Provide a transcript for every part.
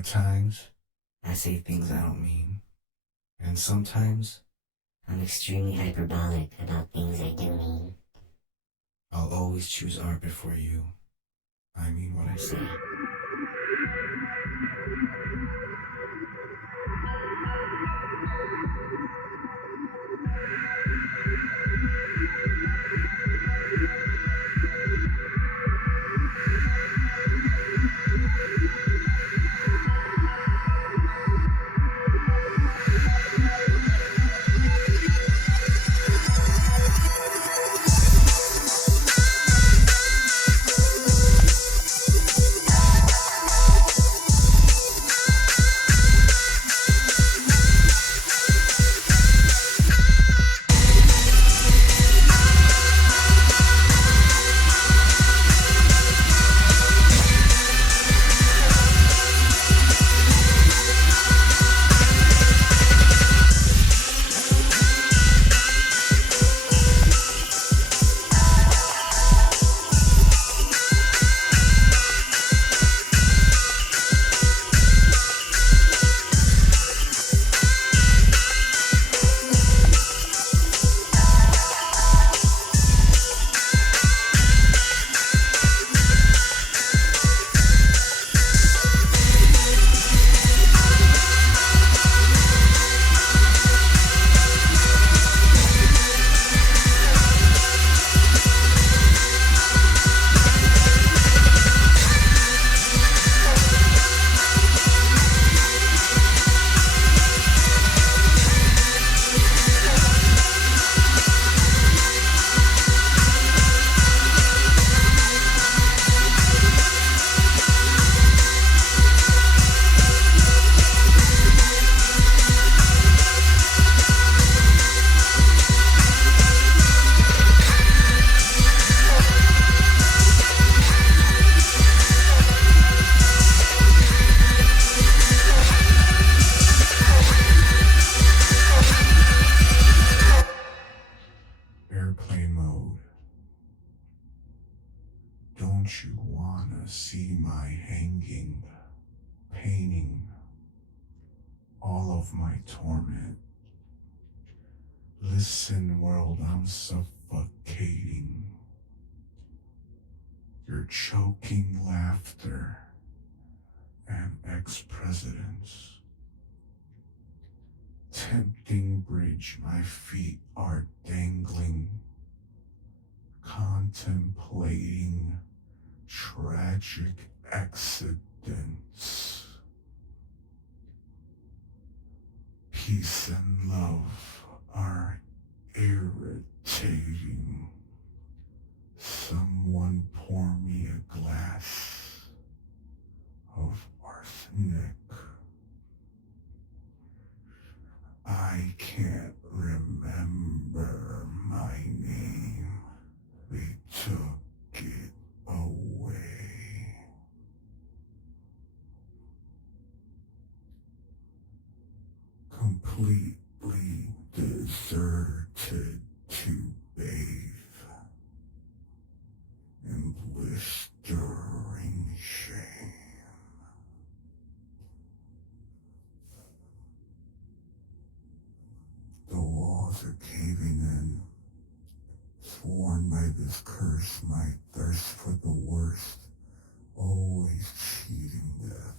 At times, I say things I don't mean. And sometimes, I'm extremely hyperbolic about things I do mean. I'll always choose art before you. I mean what I say. Airplane mode. Don't you wanna see my hanging, painting, all of my torment? Listen, world, I'm suffocating. Your choking laughter and ex-presidents. Tempting bridge, my feet are dangling, contemplating tragic accidents. Peace and love are irritating. Someone pour me a glass of arsenic. I can't remember my name. They took it away. Completely deserted to bathe in blistering shame. The walls are caving in, sworn by this curse, my thirst for the worst, always cheating death.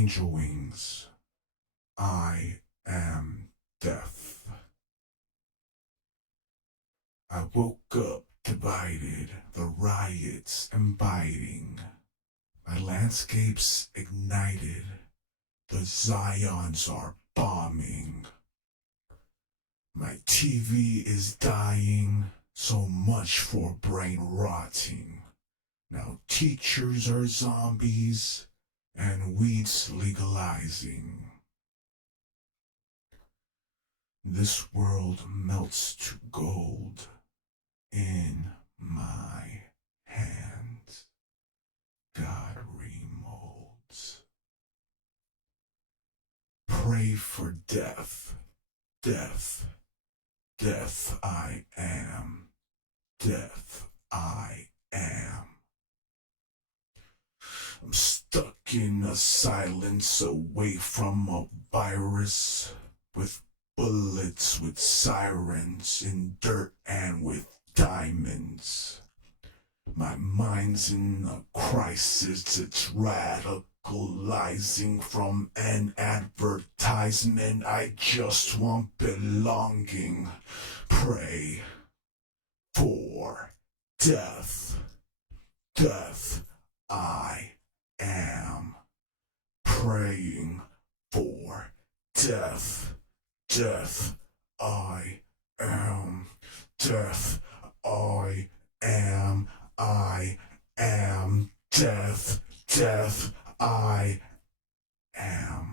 angel wings. I am death. I woke up divided, the riots and biting. My landscapes ignited, the Zions are bombing. My TV is dying, so much for brain rotting. Now teachers are zombies, and weed's legalizing. This world melts to gold in my hands. God remolds. Pray for death, death, death I am, death I am. I'm stuck in a silence away from a virus, with bullets, with sirens, in dirt and with diamonds. My mind's in a crisis, it's radicalizing from an advertisement. I just want belonging. Pray for death, death I am. Praying for death, death I am, death I am. I am death, death I am.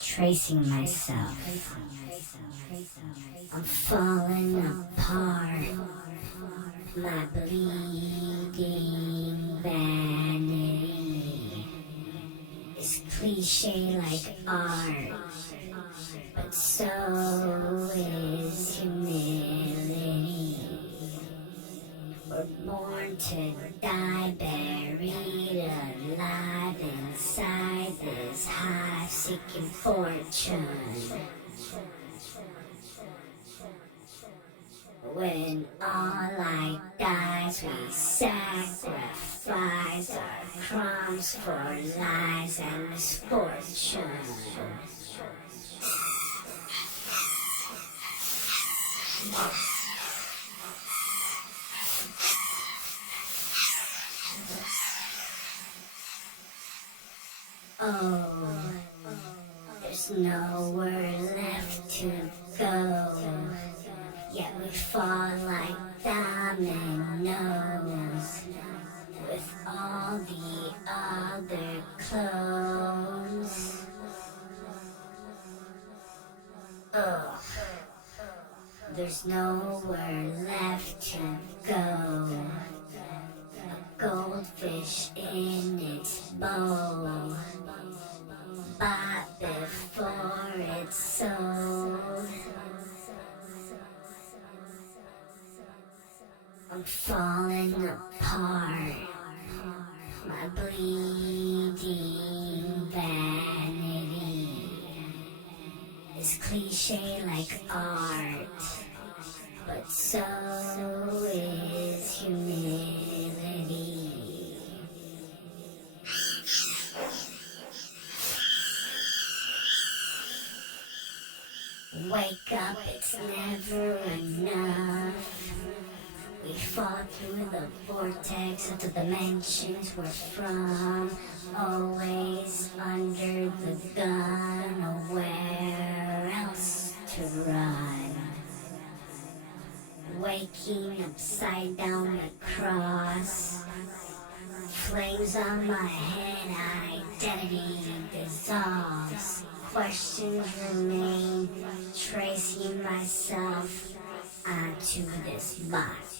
Tracing myself. I'm falling apart. My bleeding vanity is cliche like art, but so is humility. We're born to die, buried alive inside this hive, seeking fortune. When all light dies, we sacrifice our crumbs for lies and misfortune. Oh, there's nowhere left to go, yet we fall like dominoes with all the other clones. Oh, there's nowhere left to go. A goldfish in its bowl, bought before it's sold. I'm falling apart, my bleeding vanity is cliche like art, but so is humility. Wake up, it's never enough. We fall through the vortex of the dimensions we're from, always under the gun, nowhere else to run. Waking upside down the cross, flames on my head, identity dissolves. Questions remain, tracing myself onto this box.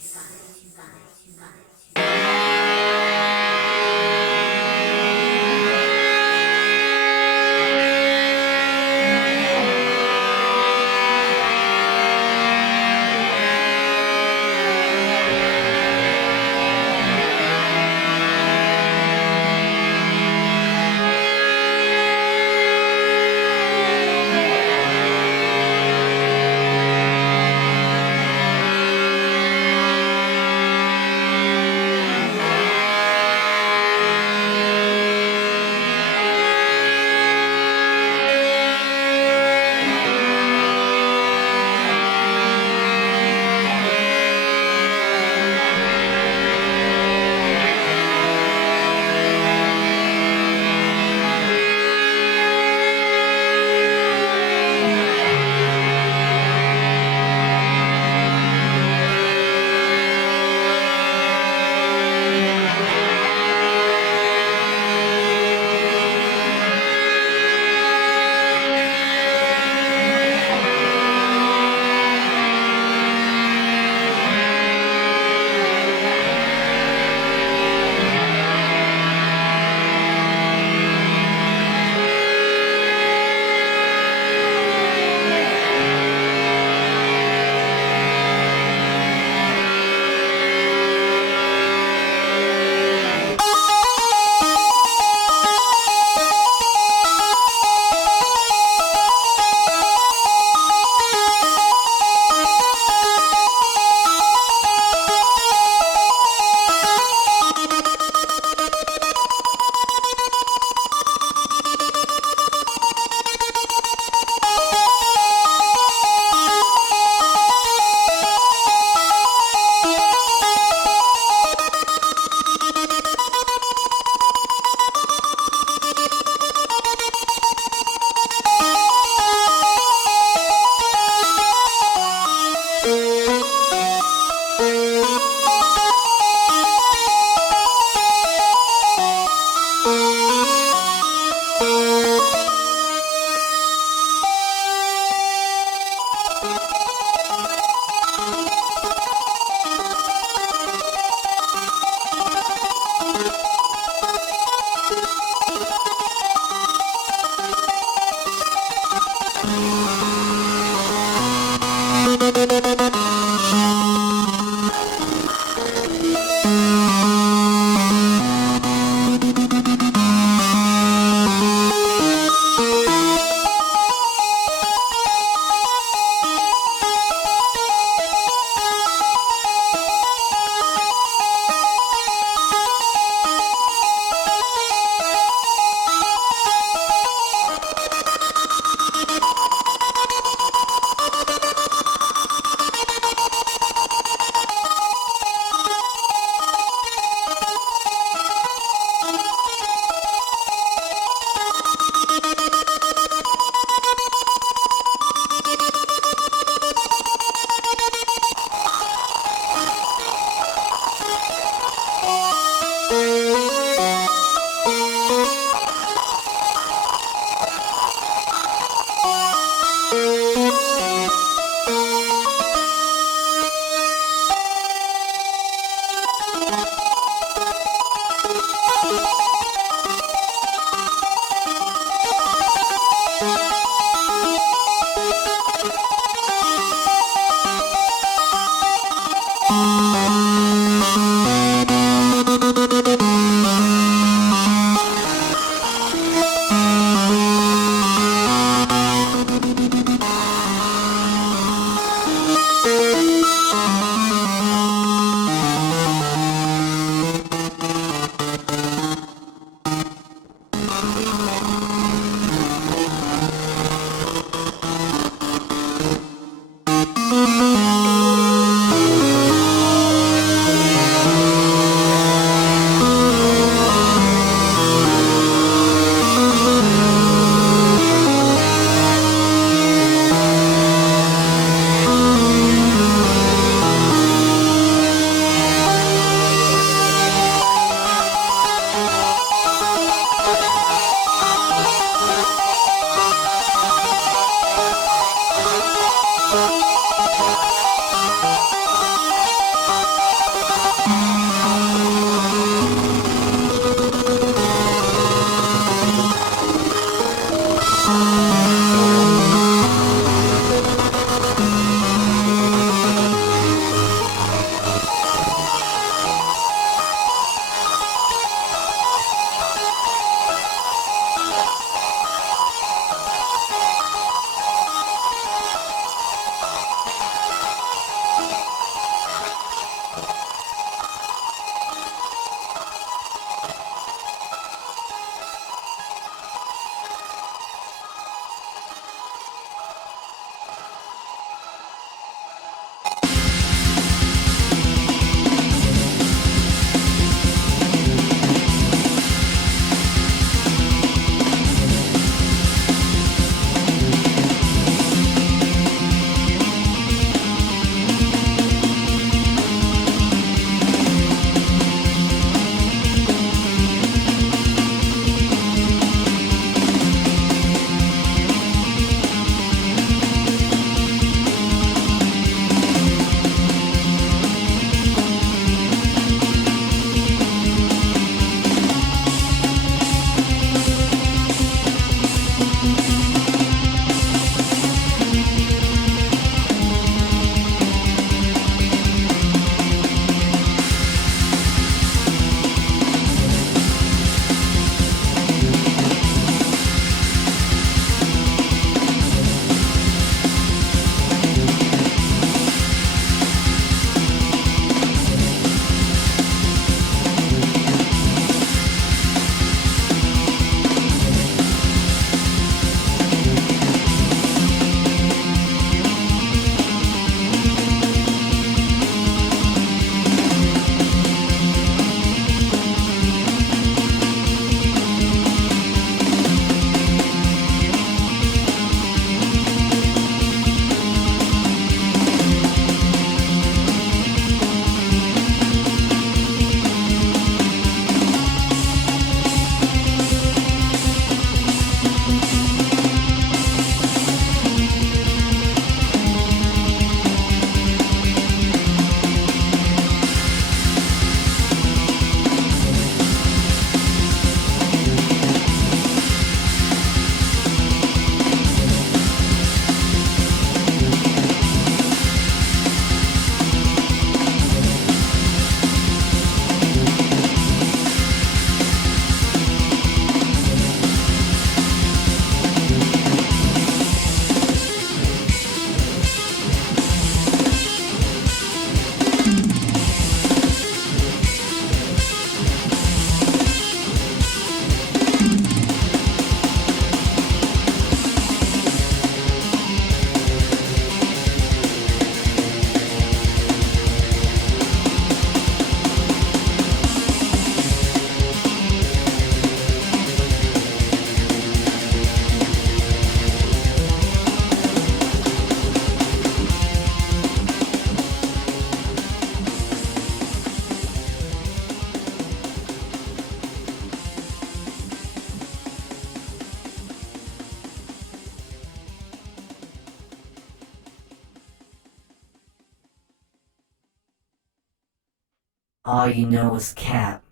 All you know is cap.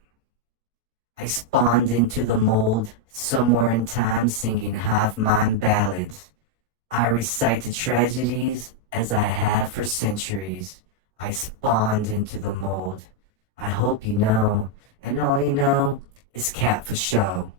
I spawned into the mold, somewhere in time singing hive-mind ballads. I recite the tragedies as I have for centuries. I spawned into the mold. I hope you know, and all you know is cap for show.